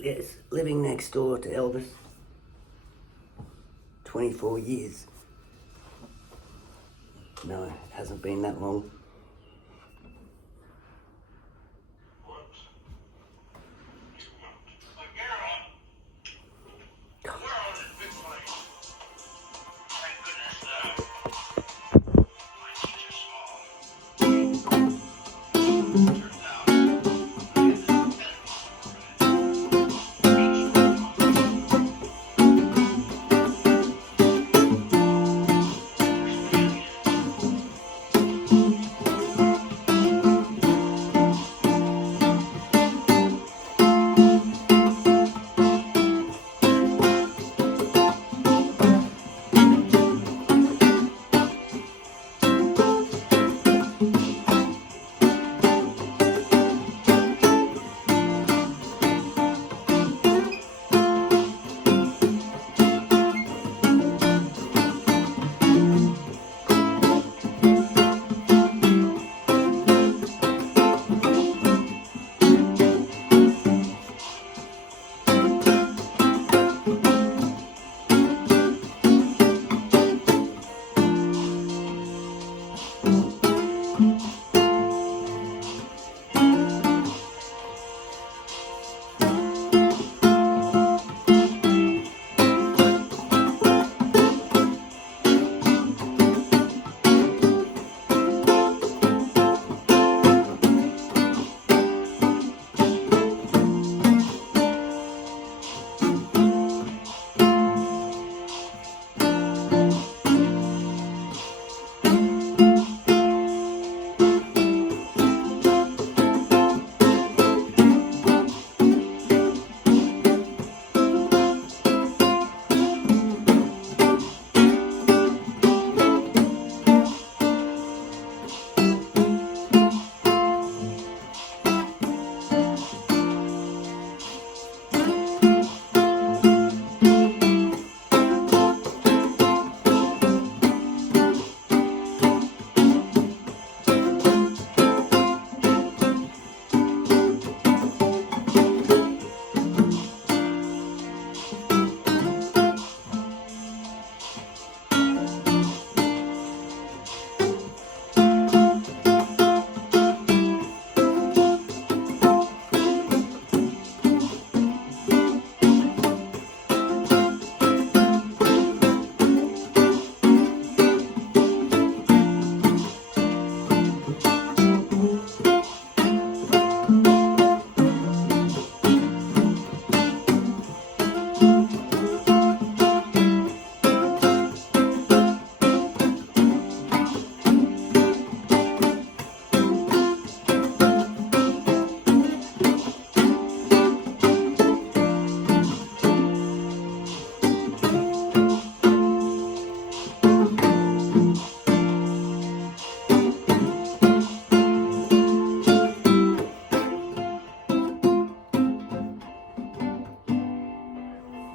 Yes, living next door to Elvis. 24 years. No, it hasn't been that long.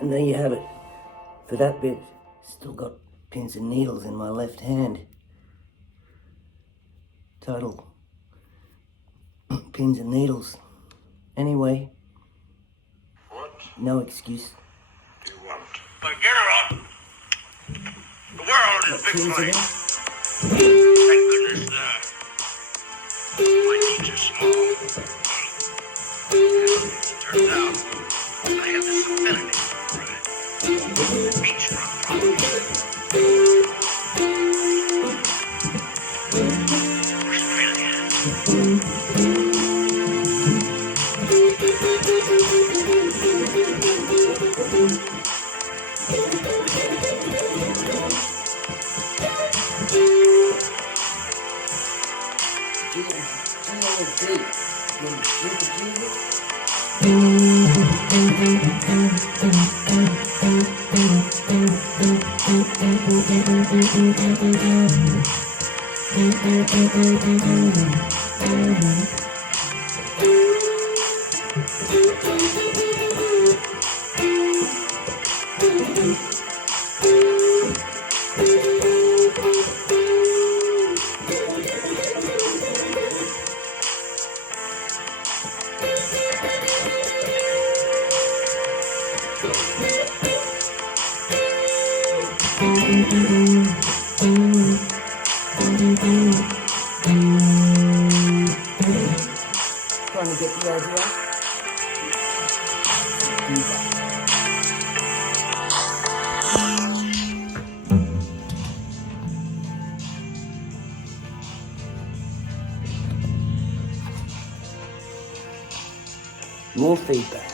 And there you have it. For that bit, still got pins and needles in my left hand. Total pins and needles. Anyway, what? No excuse. Do you want? But get her up! The world is big flames. Thank goodness, my needs are small. As it turns out, I have this affinity for beachfront properties. We're straight ahead. feedback. More feedback.